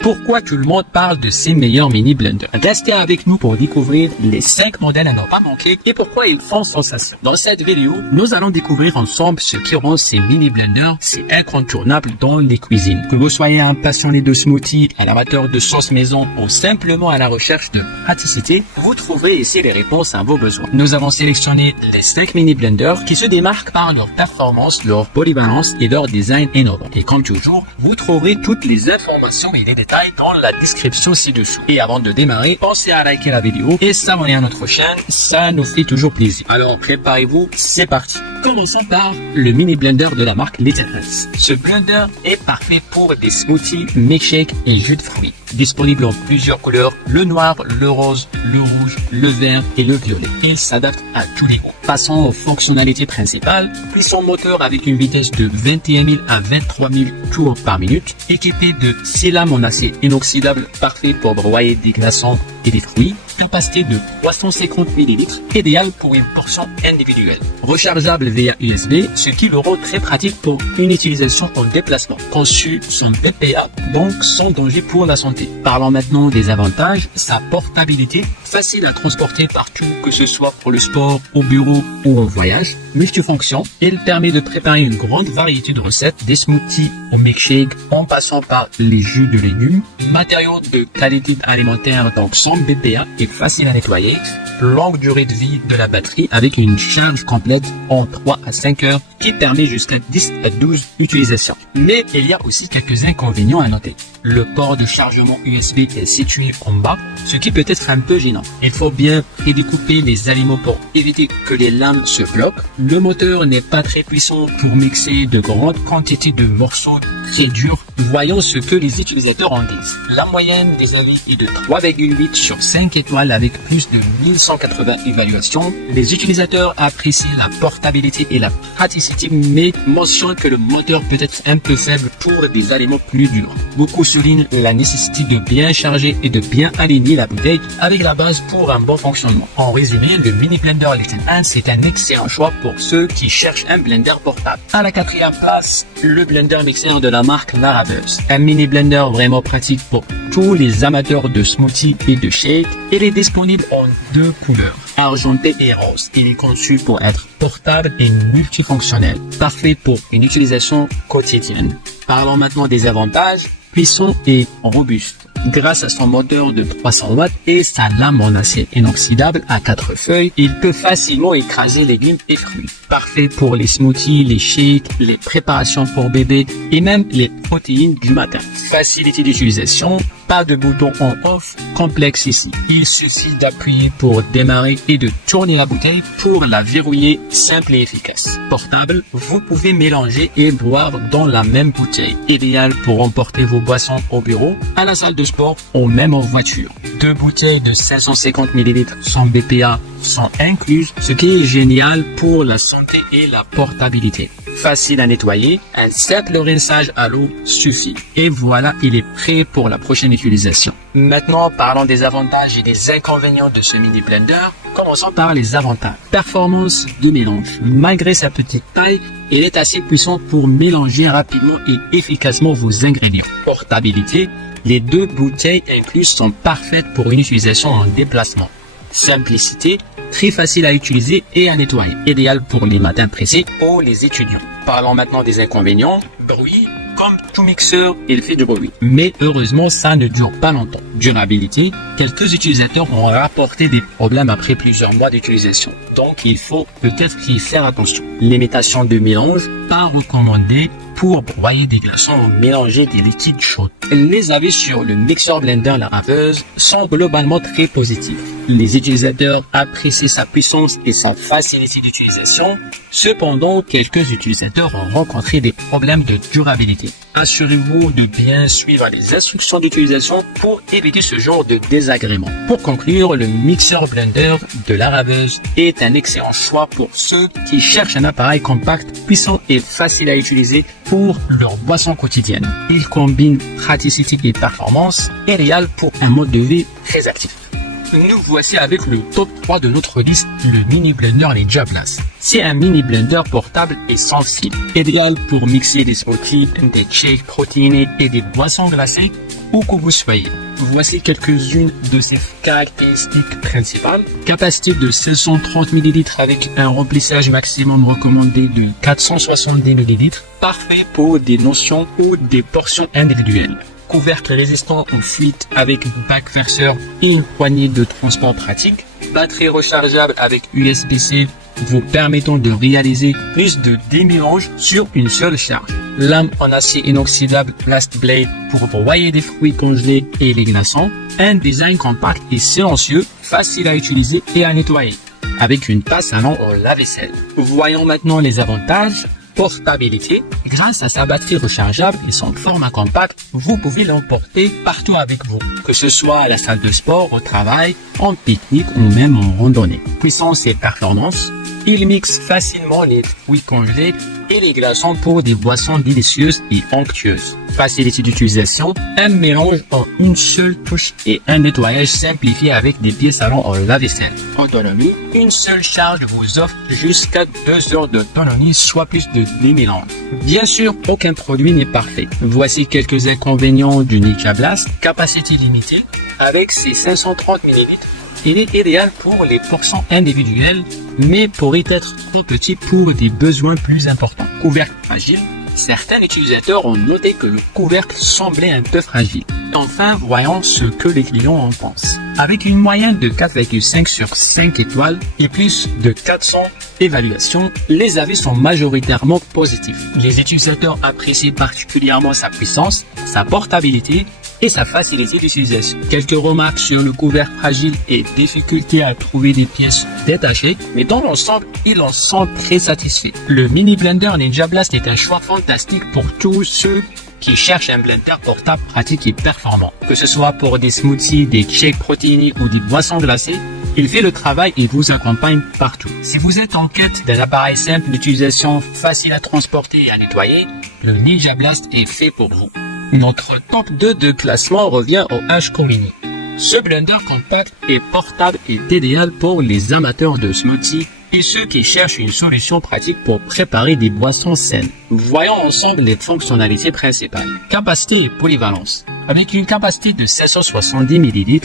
Pourquoi tout le monde parle de ces meilleurs mini blenders? Restez avec nous pour découvrir les 5 modèles à ne pas manquer et pourquoi ils font sensation. Dans cette vidéo, nous allons découvrir ensemble ce qui rend ces mini blenders si incontournables dans les cuisines. Que vous soyez un passionné de smoothie, un amateur de sauce maison ou simplement à la recherche de praticité, vous trouverez ici les réponses à vos besoins. Nous avons sélectionné les 5 mini blenders qui se démarquent par leur performance, leur polyvalence et leur design innovant. Et comme toujours, vous trouverez toutes les informations et les détails dans la description ci-dessous. Et avant de démarrer, pensez à liker la vidéo et s'abonner à notre chaîne, ça nous fait toujours plaisir. Alors préparez-vous, c'est parti. Commençons par le mini blender de la marque Little Else. Ce blender est parfait pour des smoothies, milkshakes et jus de fruits. Disponible en plusieurs couleurs, le noir, le rose, le rouge, le vert et le violet. Il s'adapte à tous les goûts. Passons aux fonctionnalités principales. Puissant moteur avec une vitesse de 21 000 à 23 000 tours par minute. Équipé de 6 lames en acier inoxydable, parfait pour broyer des glaçons et des fruits. Capacité de 350 ml, idéal pour une portion individuelle. Rechargeable via USB, ce qui le rend très pratique pour une utilisation en déplacement. Conçu sans BPA, donc sans danger pour la santé. Parlons maintenant des avantages. Sa portabilité, facile à transporter partout, que ce soit pour le sport, au bureau ou en voyage. Multifonction, il permet de préparer une grande variété de recettes, des smoothies au milkshake, en passant par les jus de légumes. Matériaux de qualité alimentaire, donc sans BPA et facile à nettoyer. Longue durée de vie de la batterie avec une charge complète en 3 à 5 heures qui permet jusqu'à 10 à 12 utilisations. Mais il y a aussi quelques inconvénients à noter. Le port de chargement USB est situé en bas, ce qui peut être un peu gênant. Il faut bien découper les aliments pour éviter que les lames se bloquent. Le moteur n'est pas très puissant pour mixer de grandes quantités de morceaux très durs. Voyons ce que les utilisateurs en disent. La moyenne des avis est de 3,8 sur 5 étoiles avec plus de 1180 évaluations. Les utilisateurs apprécient la portabilité et la praticité, mais mentionnent que le moteur peut être un peu faible pour des aliments plus durs. Beaucoup soulignent la nécessité de bien charger et de bien aligner la bouteille avec la base pour un bon fonctionnement. En résumé, le mini blender Little Else est un excellent choix pour ceux qui cherchent un blender portable. À la 4e place, le blender mixeur de la marque Laraveuse. Un mini blender vraiment pratique pour tous les amateurs de smoothies et de shakes. Il est disponible en 2 couleurs, argenté et rose. Il est conçu pour être portable et multifonctionnel, parfait pour une utilisation quotidienne. Parlons maintenant des avantages. Puissant et robuste. Grâce à son moteur de 300 watts et sa lame en acier inoxydable à 4 feuilles, il peut facilement écraser légumes et fruits. Parfait pour les smoothies, les shakes, les préparations pour bébé et même les protéines du matin. Facilité d'utilisation, pas de bouton on-off complexe ici. Il suffit d'appuyer pour démarrer et de tourner la bouteille pour la verrouiller, simple et efficace. Portable, vous pouvez mélanger et boire dans la même bouteille. Idéal pour emporter vos boissons au bureau, à la salle de sport ou même en voiture. 2 bouteilles de 550 ml sans BPA sont incluses, ce qui est génial pour la santé et la portabilité. Facile à nettoyer, un simple rinçage à l'eau suffit. Et voilà, il est prêt pour la prochaine utilisation. Maintenant, parlons des avantages et des inconvénients de ce mini blender. Commençons par les avantages. Performance de mélange. Malgré sa petite taille, il est assez puissant pour mélanger rapidement et efficacement vos ingrédients. Portabilité. Les 2 bouteilles incluses sont parfaites pour une utilisation en déplacement. Simplicité, très facile à utiliser et à nettoyer. Idéal pour les matins pressés ou les étudiants. Parlons maintenant des inconvénients. Bruit, comme tout mixeur, il fait du bruit. Mais heureusement, ça ne dure pas longtemps. Durabilité, quelques utilisateurs ont rapporté des problèmes après plusieurs mois d'utilisation. Donc, il faut peut-être y faire attention. Limitation de mélange, pas recommandé pour broyer des glaçons ou mélanger des liquides chauds. Les avis sur le mixeur blender Laraveuse sont globalement très positifs. Les utilisateurs apprécient sa puissance et sa facilité d'utilisation. Cependant, quelques utilisateurs ont rencontré des problèmes de durabilité. Assurez-vous de bien suivre les instructions d'utilisation pour éviter ce genre de désagréments. Pour conclure, le mixeur blender de Laraveuse est un excellent choix pour ceux qui cherchent un appareil compact, puissant et facile à utiliser pour leur boisson quotidienne. Il combine praticité et performance, idéal pour un mode de vie très actif. Nous voici avec le top 3 de notre liste, le mini blender Ninja Blast. C'est un mini blender portable et sans fil, idéal pour mixer des smoothies, des shakes protéinés et des boissons glacées. où que vous soyez. Voici quelques-unes de ses caractéristiques principales. Capacité de 730 ml avec un remplissage maximum recommandé de 470 ml. Parfait pour des notions ou des portions individuelles. Couvercle résistant aux fuites avec bac verseur et une poignée de transport pratique. Batterie rechargeable avec USB-C vous permettant de réaliser plus de 10 mélanges sur une seule charge. Lame en acier inoxydable Blast Blade pour broyer des fruits congelés et les glaçons. Un design compact et silencieux, facile à utiliser et à nettoyer, avec une passe avant au lave-vaisselle. Voyons maintenant les avantages. Portabilité. Grâce à sa batterie rechargeable et son format compact, vous pouvez l'emporter partout avec vous, que ce soit à la salle de sport, au travail, en pique-nique ou même en randonnée. Puissance et performance. Il mixe facilement les fruits congelés et les glaçons pour des boissons délicieuses et onctueuses. Facilité d'utilisation, un mélange en une seule touche et un nettoyage simplifié avec des pièces allant au lave-vaisselle. Autonomie, une seule charge vous offre jusqu'à 2 heures d'autonomie, soit plus de 10 mélanges. Bien sûr, aucun produit n'est parfait. Voici quelques inconvénients du Ninja Blast. Capacité limitée, avec ses 530 ml. Il est idéal pour les portions individuelles, mais pourrait être trop petit pour des besoins plus importants. Couvercle fragile. Certains utilisateurs ont noté que le couvercle semblait un peu fragile. Enfin, voyons ce que les clients en pensent. Avec une moyenne de 4,5 sur 5 étoiles et plus de 400 évaluations, les avis sont majoritairement positifs. Les utilisateurs apprécient particulièrement sa puissance, sa portabilité et sa facilité d'utilisation. Quelques remarques sur le couvercle fragile et difficulté à trouver des pièces détachées, mais dans l'ensemble, ils en sont très satisfaits. Le mini blender Ninja Blast est un choix fantastique pour tous ceux qui cherchent un blender portable pratique et performant. Que ce soit pour des smoothies, des shakes protéiniques ou des boissons glacées, il fait le travail et vous accompagne partout. Si vous êtes en quête d'un appareil simple d'utilisation, facile à transporter et à nettoyer, le Ninja Blast est fait pour vous. Notre top 2 de classement revient au HCO Mini. Ce blender compact et portable est idéal pour les amateurs de smoothies et ceux qui cherchent une solution pratique pour préparer des boissons saines. Voyons ensemble les fonctionnalités principales. Capacité et polyvalence. Avec une capacité de 770 ml,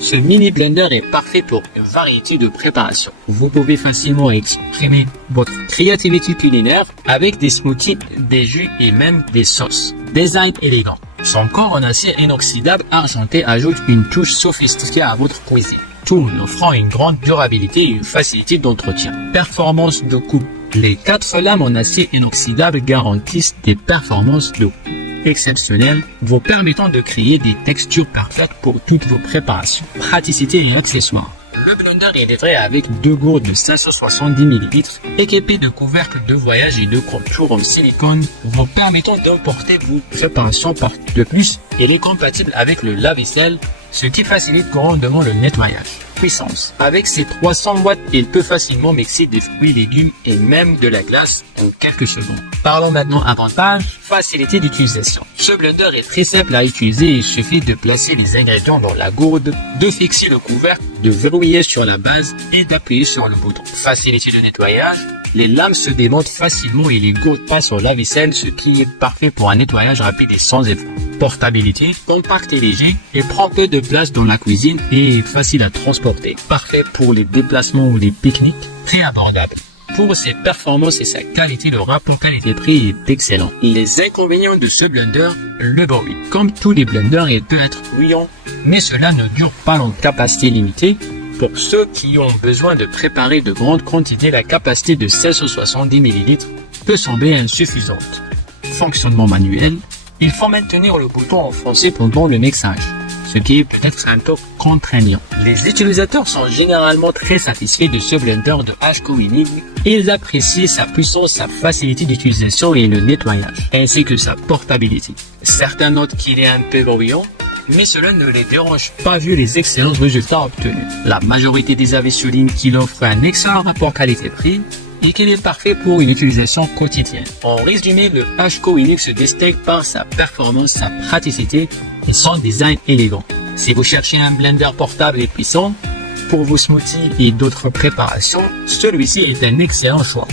ce mini blender est parfait pour une variété de préparations. Vous pouvez facilement exprimer votre créativité culinaire avec des smoothies, des jus et même des sauces. Design élégant. Son corps en acier inoxydable argenté ajoute une touche sophistiquée à votre cuisine, tout en offrant une grande durabilité et une facilité d'entretien. Performance de coupe. Les 4 lames en acier inoxydable garantissent des performances de coupe exceptionnelles, vous permettant de créer des textures parfaites pour toutes vos préparations. Praticité et accessoires. Le blender est livré avec 2 gourdes de 570 ml équipées de couvercles de voyage et de contours en silicone vous permettant d'emporter vos préparations partout. De plus, il est compatible avec le lave-vaisselle, ce qui facilite grandement le nettoyage. Puissance. Avec ses 300 watts, il peut facilement mixer des fruits, légumes et même de la glace en quelques secondes. Parlons maintenant avantages. Facilité d'utilisation. Ce blender est très simple à utiliser et il suffit de placer les ingrédients dans la gourde, de fixer le couvercle, de verrouiller sur la base et d'appuyer sur le bouton. Facilité de nettoyage. Les lames se démontent facilement et les gourdes passent au lave-vaisselle, ce qui est parfait pour un nettoyage rapide et sans effort. Portabilité, compact et léger, il prend peu de place dans la cuisine et est facile à transporter. Parfait pour les déplacements ou les pique-niques, très abordable. Pour ses performances et sa qualité, le rapport qualité-prix est excellent. Les inconvénients de ce blender, le bruit. Comme tous les blenders, il peut être bruyant, mais cela ne dure pas en capacité limitée. Pour ceux qui ont besoin de préparer de grandes quantités, la capacité de 770 ml peut sembler insuffisante. Fonctionnement manuel. Il faut maintenir le bouton enfoncé pendant le mixage, ce qui est peut-être un peu contraignant. Les utilisateurs sont généralement très satisfaits de ce blender de HCO Mini. Ils apprécient sa puissance, sa facilité d'utilisation et le nettoyage, ainsi que sa portabilité. Certains notent qu'il est un peu bruyant, mais cela ne les dérange pas vu les excellents résultats obtenus. La majorité des avis soulignent qu'il offre un excellent rapport qualité-prix et qu'il est parfait pour une utilisation quotidienne. En résumé, le HCO Mini se distingue par sa performance, sa praticité et son design élégant. Si vous cherchez un blender portable et puissant pour vos smoothies et d'autres préparations, celui-ci est un excellent choix.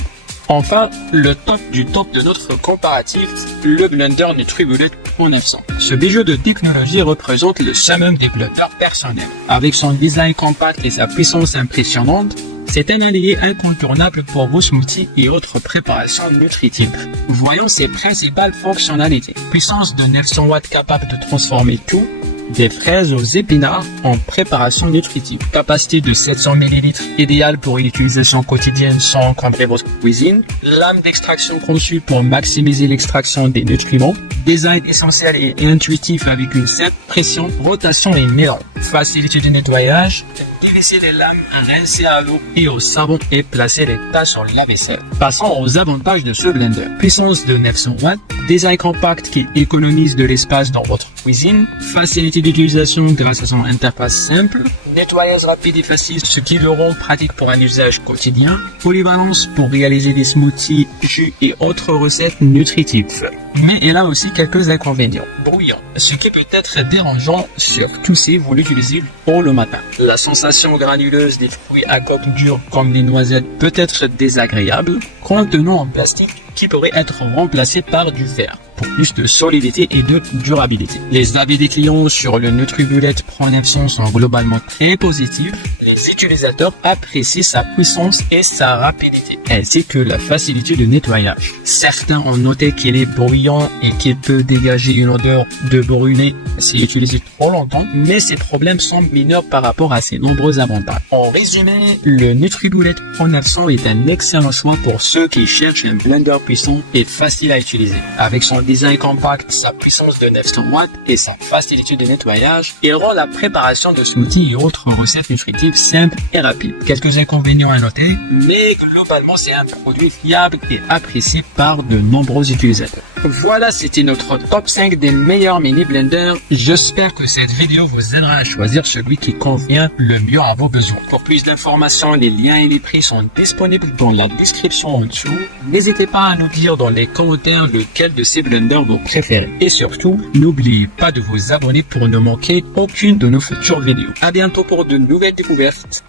Enfin, le top du top de notre comparatif, le blender NutriBullet Pro 900. Ce bijou de technologie représente le summum des blenders personnels. Avec son design compact et sa puissance impressionnante, c'est un allié incontournable pour vos smoothies et autres préparations nutritives. Voyons ses principales fonctionnalités. Puissance de 900 watts capable de transformer tout, des fraises aux épinards en préparation nutritive. Capacité de 700 ml, idéale pour une utilisation quotidienne sans encombrer votre cuisine. Lame d'extraction conçue pour maximiser l'extraction des nutriments. Design essentiel et intuitif avec une simple pression, rotation et mélange. Facilité de nettoyage. Dévisser les lames, rincer à l'eau et au savon et placer les tâches sur la vaisselle. Passons aux avantages de ce blender. Puissance de 900 watts, design compact qui économise de l'espace dans votre cuisine, facilité d'utilisation grâce à son interface simple, nettoyage rapide et facile, ce qui le rend pratique pour un usage quotidien, polyvalence pour réaliser des smoothies, jus et autres recettes nutritives. Mais elle a aussi quelques inconvénients. Bruyant, ce qui peut être dérangeant, surtout si vous l'utilisez pour le matin. La sensation granuleuse des fruits à coque dure comme les noisettes peut être désagréable, contenant en plastique qui pourrait être remplacé par du verre pour plus de solidité et de durabilité. Les avis des clients sur le NutriBullet Pro 900 sont globalement très positifs. Les utilisateurs apprécient sa puissance et sa rapidité, ainsi que la facilité de nettoyage. Certains ont noté qu'il est bruyant et qu'il peut dégager une odeur de brûlé si utilisé trop longtemps, mais ces problèmes semblent mineurs par rapport à ses nombreux avantages. En résumé, le NutriBullet Pro 900 est un excellent choix pour ceux qui cherchent un blender puissant et facile à utiliser. Avec son design compact, sa puissance de 900 watts et sa facilité de nettoyage, il rend la préparation de smoothies et autres recettes nutritives simples et rapides. Quelques inconvénients à noter, mais globalement c'est un produit fiable et apprécié par de nombreux utilisateurs. Voilà, c'était notre top 5 des meilleurs mini blenders. J'espère que cette vidéo vous aidera à choisir celui qui convient le mieux à vos besoins. Pour plus d'informations, les liens et les prix sont disponibles dans la description en dessous. N'hésitez pas à nous dire dans les commentaires lequel de ces blenders vous préférez. Et surtout, n'oubliez pas de vous abonner pour ne manquer aucune de nos futures vidéos. À bientôt pour de nouvelles découvertes.